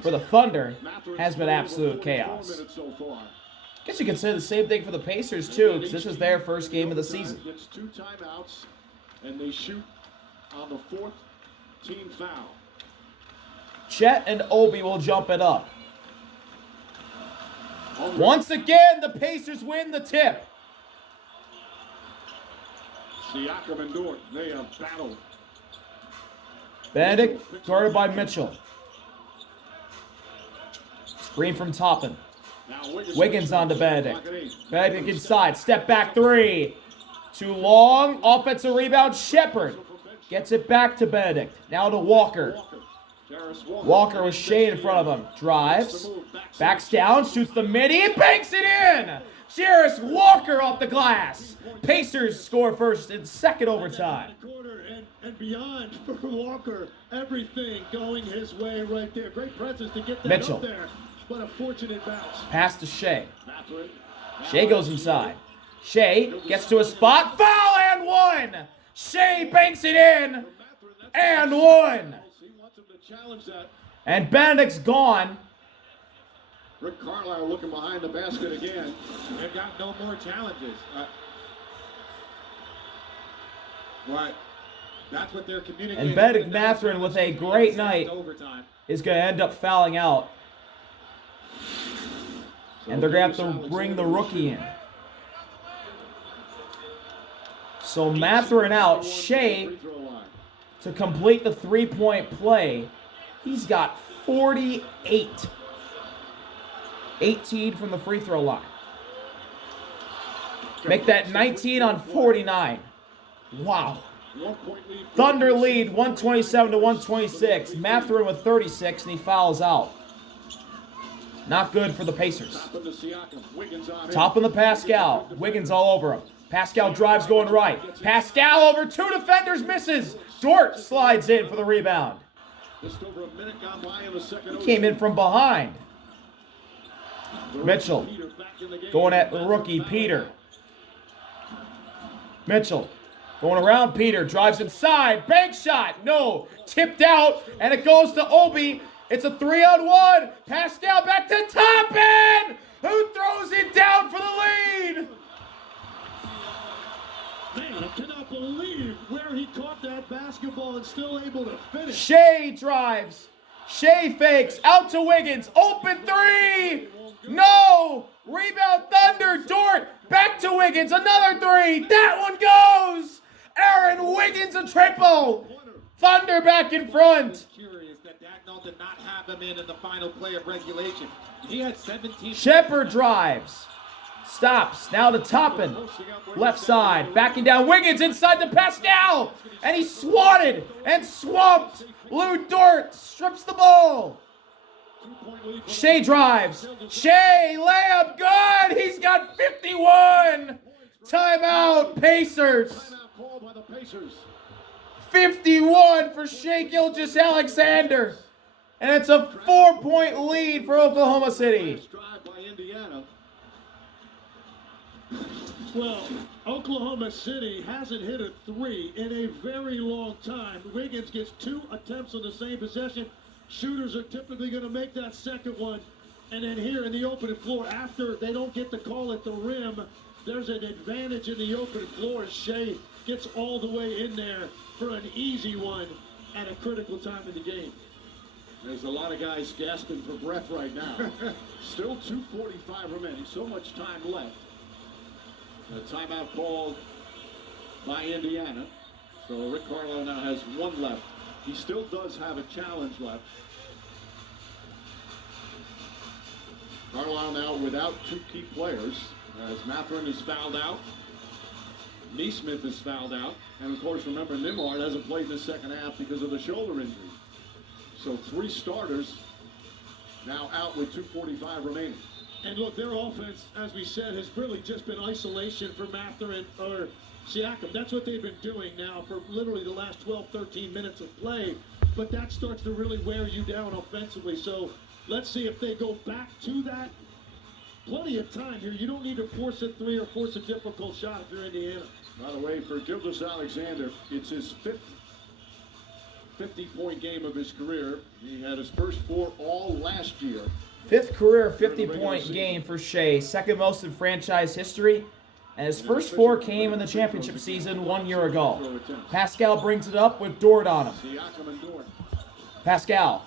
for the Thunder has been absolute chaos. I guess you could say the same thing for the Pacers too, because this was their first game of the season. Gets 2 timeouts, and they shoot on the 4th team foul. Chet and Obi will jump it up. Once again, the Pacers win the tip. Siakam and Dort, they have battled. Benedict guarded by Mitchell. Screen from Toppin. Wiggins on to Benedict. Benedict inside. Step back 3. Too long. Offensive rebound. Shepard gets it back to Benedict. Now to Walker. Walker with Shai in front of him. Drives. Backs down. Shoots the midi. And banks it in. Jarris Walker off the glass. Pacers score first in second overtime. And beyond for Walker. Everything going his way right there. Great presence to get that Mitchell. up there. But a fortunate bounce. Pass to Shai. Shai goes inside. Shai gets to a spot. Foul and 1. Shai banks it in. And 1. And Benedict's gone. Rick Carlisle looking behind the basket again. They've got no more challenges. Right. That's what they're communicating. And Benedict Mathurin with a great night is going to end up fouling out. And they're going to have to bring the rookie in. So Mathurin out. Shai to complete the 3-point play. He's got 48. 18 from the free throw line. Make that 19 on 49. Wow. Thunder lead 127 to 126. Mathurin with 36, and he fouls out. Not good for the Pacers. Top in the Pascal. Wiggins all over him. Pascal drives going right. Pascal over 2 defenders, misses. Dort slides in for the rebound. He came in from behind. Mitchell going at the rookie, Peter. Mitchell going around Peter, drives inside, bank shot, no, tipped out, and it goes to Obi. It's a 3-on-1. Pascal back to Toppin, who throws it down for the lead. Man, I cannot believe where he caught that basketball and still able to finish. Shai drives. Shai fakes, out to Wiggins, open 3. No! Rebound Thunder. Dort. Back to Wiggins. Another three. That one goes. Aaron Wiggins a triple. Thunder back in front. Curious that Dagnall did not have him in the final play of regulation. He had 17. Shepard drives. Stops. Now to Toppin. Left side. Backing down. Wiggins inside to Pascal. And he swatted and swamped. Lou Dort strips the ball. Shai drives. Shai layup good. He's got 51. Timeout Pacers. Timeout called by the Pacers. 51 for Shai Gilgeous-Alexander. And it's a 4-point lead for Oklahoma City. Nice drive by Indiana. Well, Oklahoma City hasn't hit a three in a very long time. Wiggins gets 2 attempts on the same possession. Shooters are typically going to make that second one. And then here in the open floor, after they don't get the call at the rim, there's an advantage in the open floor. Shai gets all the way in there for an easy one at a critical time in the game. There's a lot of guys gasping for breath right now. Still 2:45 remaining. So much time left. A timeout called by Indiana. So Rick Carlisle now has 1 left. He still does have a challenge left. Carlisle now without 2 key players, as Mathurin is fouled out. Neesmith is fouled out. And of course, remember, Nimard hasn't played in the second half because of the shoulder injury. So 3 starters now out with 2:45 remaining. And look, their offense, as we said, has really just been isolation for Mathurin or Siakam. That's what they've been doing now for literally the last 12, 13 minutes of play. But that starts to really wear you down offensively. So let's see if they go back to that. Plenty of time here. You don't need to force a 3 or force a difficult shot if you're Indiana. By the way, for Gilgeous-Alexander, it's his 5th 50-point game of his career. He had his first 4 all last year. 5th career 50-point game for Shai, 2nd most in franchise history. And his first 4 came in the championship season 1 year ago. Pascal brings it up with Dort on him. Siakam and Dort. Pascal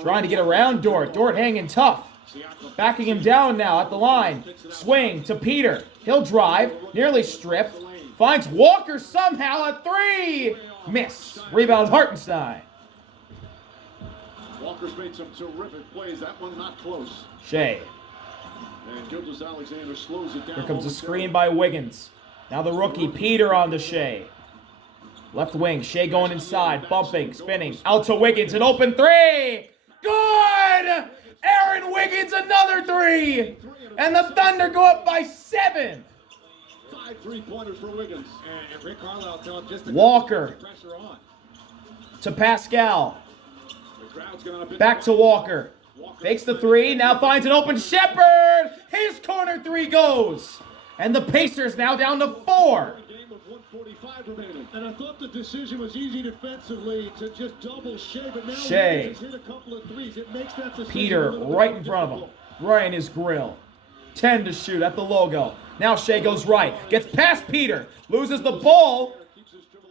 trying to get around Dort. Dort hanging tough. Backing him down now at the line. Swing to Peter. He'll drive. Nearly stripped. Finds Walker somehow at 3. Miss. Rebound Hartenstein. Walker's made some terrific plays. That one not close. Shai. And Gilgeous-Alexander slows it down. Here comes a screen by Wiggins. Now the rookie Peter on to Shai. Left wing. Shai going inside. Bumping. Spinning. Out to Wiggins. An open 3. Good! Aaron Wiggins another 3. And the Thunder go up by 7. 5 3-pointers for Wiggins. And Rick Carlisle tell him just to Walker. keep the pressure on. To Pascal. The crowd's gonna up Back to Walker. Fakes the 3. Now finds an open Shepard. His corner 3 goes. And the Pacers now down to 4. Game of 1:45 remaining. And I thought the decision was easy defensively to just double Shai, but now Shai. Wiggins hit a couple of 3s. It makes that decision Peter a little bit right more in front of him. difficult. Right in his grill. 10 to shoot at the logo. Now Shai goes right. Gets past Peter. Loses the ball.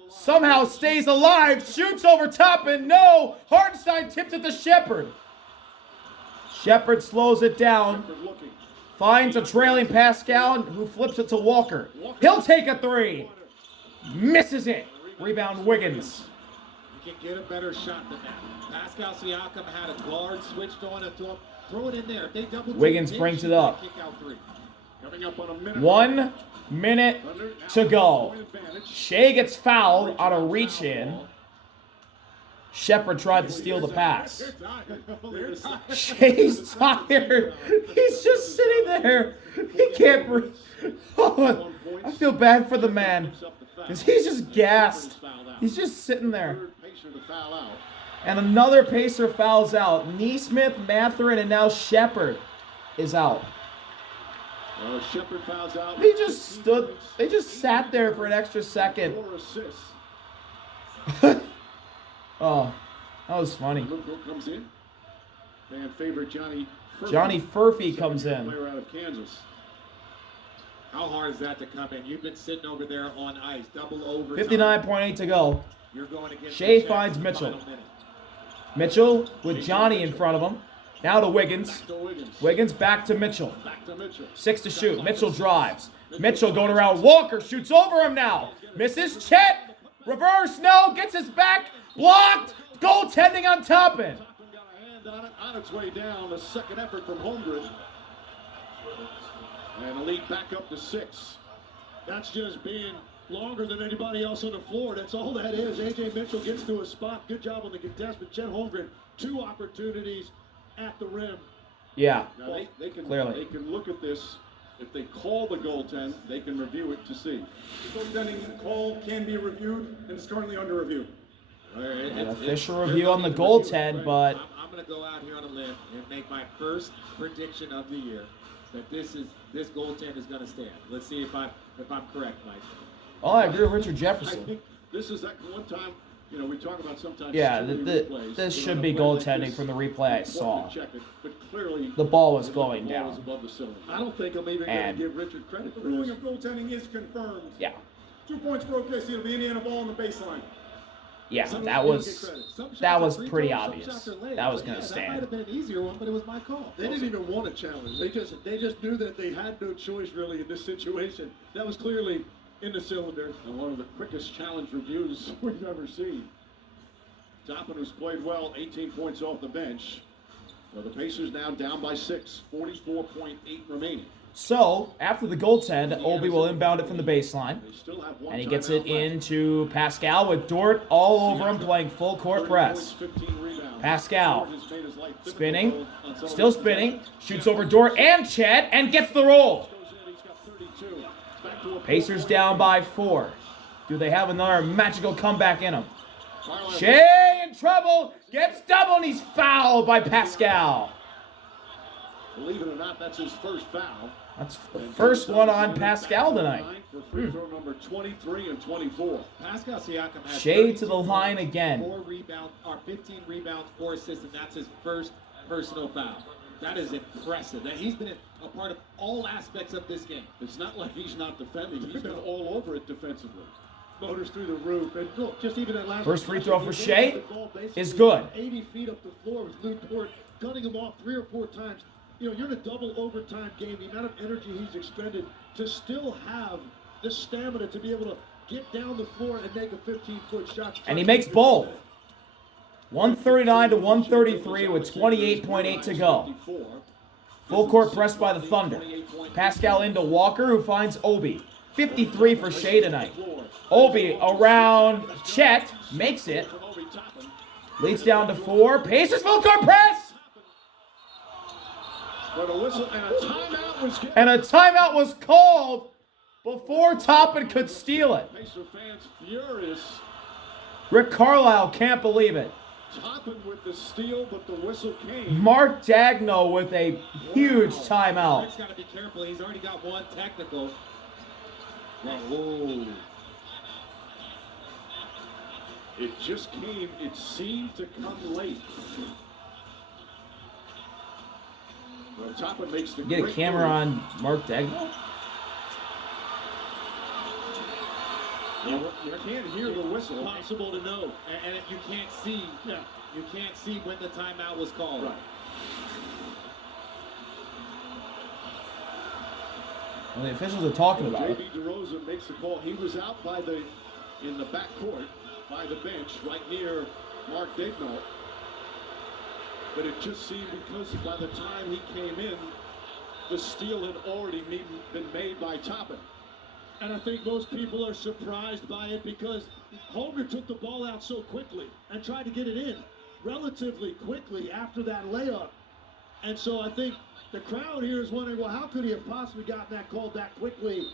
Somehow stays alive. Shoots over top and no. Hartenstein tips it to Shepard. Shepard slows it down. Looking. Finds a trailing Pascal who flips it to Walker. He'll take a 3. Misses it. Rebound Wiggins. You can get a better shot than that. Pascal Siakam had a guard switched on it to him. Throw it in there. If they double Wiggins brings it up. Kick out 3. Coming up on a minute. 1 minute to go. Shai gets fouled on a reach in. Shepard tried to steal the pass. Shai's tired. He's just sitting there. He can't breathe. Oh, I feel bad for the man. Because he's just gassed. He's just sitting there. And another Pacer fouls out. Neesmith, Mathurin, and now Shepard is out. Shepard fouls out. They just stood. They just sat there for an extra second. 4 assists. Oh, that was funny. Luke comes in. Fan favorite Johnny Furphy. Johnny Furphy comes in. Player out of Kansas. How hard is that to come in? You've been sitting over there on ice. Double over. 59.8 to go. You're going against Shai the finds Jets in the Mitchell. final minute. Mitchell with Johnny in front of him. Now to Wiggins. Back to Wiggins. Wiggins back to Mitchell. Back to Mitchell. 6 to shoot. Mitchell drives. Mitchell going around. Walker shoots over him now. Misses. Chet. Reverse. No. Gets his back. Blocked. Goaltending on Toppin. Toppin got a hand on it. On its way down. The second effort from Holmgren. And the lead back up to 6. That's just being longer than anybody else on the floor. That's all that is. A.J. Mitchell gets to a spot. Good job on the contest. But Chet Holmgren, 2 opportunities at the rim. Yeah, Now they can, clearly. They can look at this. If they call the goaltend, they can review it to see. The goaltending call can be reviewed and is currently under review. An official review on the goaltend, but I'm going to go out here on a limb and make my first prediction of the year that this goaltend is going to stand. Let's see if I'm correct, Mike. oh, I agree with Richard I Jefferson. think this is that one time, we talk about sometimes. Yeah, silly replays. this You know, should a be play like goaltending this, from the replay I important saw. to check it, but clearly, The ball was going the ball was down. above the cylinder. I don't think I'm even going And- to give Richard credit The for ruling this. of goaltending is confirmed. Yeah, 2 points for OKC. It'll be Indiana ball on the baseline. yeah, Some that people was get credit. Some shots that are was free pretty throws, some obvious. shots are layups. That was But gonna yeah, That might stand. have been an easier one, but it was my call. They didn't even want a challenge. They just knew that they had no choice really in this situation. That was clearly in the cylinder. And one of the quickest challenge reviews we've ever seen. Toppin, who's played well, 18 points off the bench. Well, the Pacers now down by 6, 44.8 remaining. So after the goaltend, Obi will inbound it from the baseline, They still have one and he gets timeout it left. into Pascal with Dort all over him, playing full court 30 press. points, 15 rebounds. Pascal Dort has made his life difficult spinning, on some of still his spinning, possessions. shoots over Dort and Chet, and gets the roll. Goes in, he's got 32. It's back to a Pacers 4-point down lead. by 4. Do they have another magical comeback in them? Carlisle- Shai in trouble, gets double, and he's fouled by Pascal. Believe it or not, that's his first foul. That's the first one on Pascal tonight. For free throw number 23 and 24. Pascal Siakam has Shai 32 to the line points, again. 15 rebounds, 4 assists, and that's his first personal foul. That is impressive. That he's been a part of all aspects of this game. It's not like he's not defending. He's been all over it defensively. Motors through the roof. And look, just even that last First free throw for he Shai got the ball basically is good. 80 feet up the floor with Lou Dort, cutting him off 3 or 4 times. You're in a double overtime game. The amount of energy he's expended to still have the stamina to be able to get down the floor and make a 15-foot shot. And he makes both. 139 to 133 with 28.8 to go. Full court press by the Thunder. Pascal into Walker, who finds Obi. 53 for Shai tonight. Obi around Chet, makes it. Leads down to 4. Pacers full court press! But a whistle and a timeout was given. And a timeout was called before Toppin could steal it. Pacer fans furious. Rick Carlisle can't believe it. Toppin with the steal, but the whistle came. Mark Dagno with a huge timeout. Rick's got to be careful. He's already got one technical. Whoa. It just came. It seemed to come late. Well, Toppin makes the Get a great camera move. on Mark Dagno. You can't hear the whistle. Impossible to know. And if you can't see, you can't see when the timeout was called. Right. Well, the officials are talking about it. J.B. DeRozan makes the call. He was out in the back court by the bench, right near Mark Dagno. But it just seemed because by the time he came in, the steal had already been made by Toppin. And I think most people are surprised by it because Holmgren took the ball out so quickly and tried to get it in relatively quickly after that layup. And so I think the crowd here is wondering, well, how could he have possibly gotten that call that quickly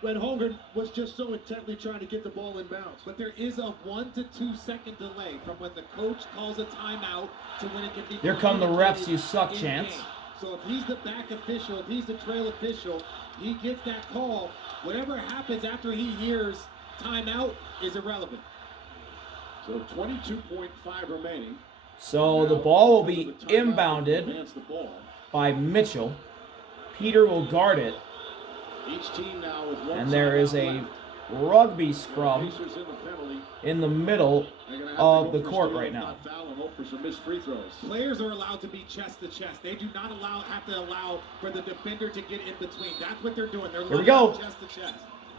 when Holmgren was just so intently trying to get the ball in bounds? But there is a 1 to 2 second delay from when the coach calls a timeout to when it can be. Here come the refs, you suck, in Chance. game. So if he's the back official, if he's the trail official, he gets that call. Whatever happens after he hears timeout is irrelevant. So 22.5 remaining. So the ball will be The timeout inbounded advance the ball. by Mitchell. Peter will guard it. Each team now with one And there is timeout a left. rugby scrum Pacers in the penalty. in the middle They're gonna have of to the go for court steal right and now. not foul and hope for some missed free throws. Players are allowed to be chest to chest. They do not have to allow for the defender to get in between. That's what they're doing. They're Here we allowed go. chest to chest.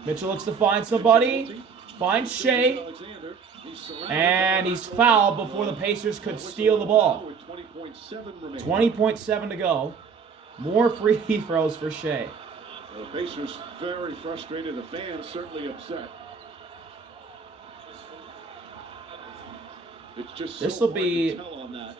Mitchell looks to find somebody. Finds Shai. Alexander, he's surrounded And by he's Russell. fouled before the Pacers could steal the ball. With 20.7 remaining. 20.7 to go. More free throws for Shai. The Pacers very frustrated. The fans certainly upset. It's just This so will hard be to tell on that.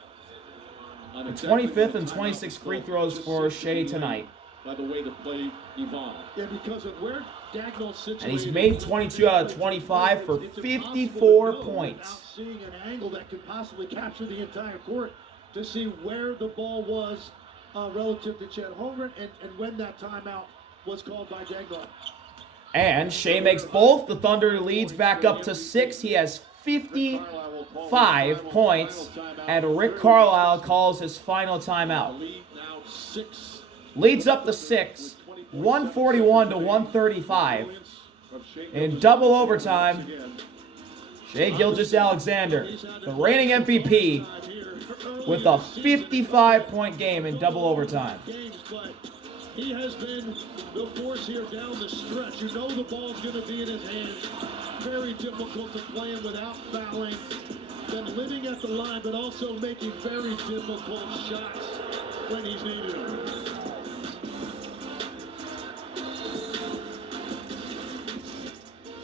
On The exactly 25th what and timeout 26th free was throws just for seems to Shai be tonight. By the way the play evolved. Yeah, because of where Dagnall's situated. And he's made 22 out of 25 for It's 54 impossible to go points. without seeing an angle that could possibly capture the entire court to see where the ball was relative to Chet Holmgren and when that timeout was called by Dagnall. And Shai makes both. The Thunder leads back up to 6. He has 55 points. And Rick Carlisle calls his final timeout. Lead now 6. Leads up to 6. 141 to 135. In double overtime, Shai Gilgeous-Alexander, the reigning MVP, with a 55-point game in double overtime. He has been the force here down the stretch. You know the ball's going to be in his hands. Very difficult to play him without fouling. Been living at the line, but also making very difficult shots when he's needed them.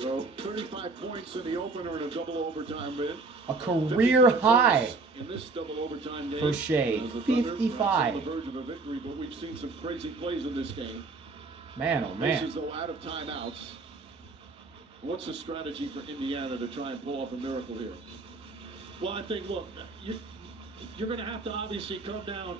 So 35 points in the opener and a double overtime win. A career high in this double overtime game for Shai. As the Thunder 55. on the verge of a victory, but we've seen some crazy plays in this game. Man, oh man. Pacers, though, out of timeouts. What's the strategy for Indiana to try and pull off a miracle here? Well, I think, look, you're going to have to obviously come down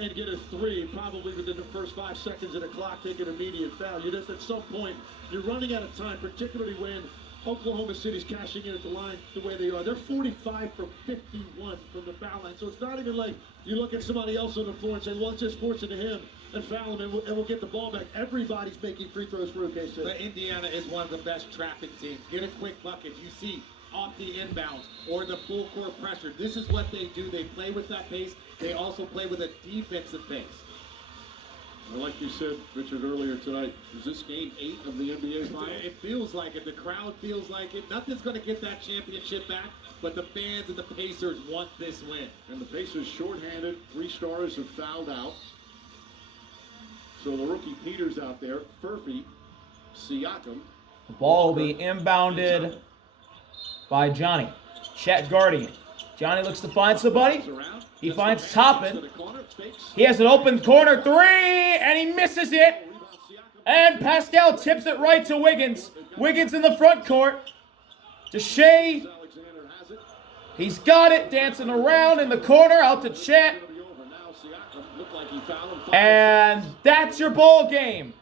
and get a 3 probably within the first 5 seconds of the clock, take an immediate foul. You just, at some point, you're running out of time, particularly when Oklahoma City's cashing in at the line the way they are. They're 45 for 51 from the foul line. So it's not even like you look at somebody else on the floor and say, well, let's just force it to him and foul him and we'll get the ball back. Everybody's making free throws for OKC. But Indiana is one of the best traffic teams. Get a quick bucket. You see off the inbounds or the full court pressure. This is what they do. They play with that pace. They also play with a defensive pace. Well, like you said, Richard, earlier tonight, is this game 8 of the NBA Finals? It feels like it. The crowd feels like it. Nothing's going to get that championship back, but the fans and the Pacers want this win. And the Pacers shorthanded. 3 stars have fouled out. So the rookie Peters out there, Furphy, Siakam. The ball will be inbounded by Johnny. Chet guarding it. Johnny looks to find somebody. He finds Toppin. He has an open corner 3, and he misses it. And Pascal tips it right to Wiggins. Wiggins in the front court. To Shai. He's got it, dancing around in the corner, out to Chet. And that's your ball game.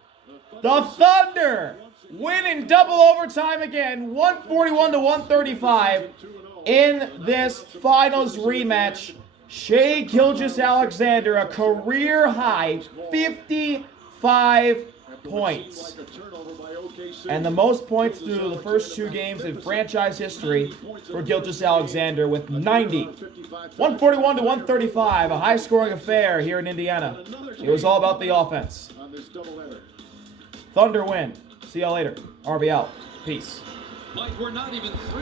The Thunder win in double overtime again, 141 to 135 in this finals rematch. Shai Gilgeous-Alexander, a career high 55 points. And the most points through the first 2 games in franchise history for Gilgeous-Alexander with 90. 141 to 135, a high-scoring affair here in Indiana. It was all about the offense. Thunder win. See y'all later. RB out. Peace. Like we're not even 3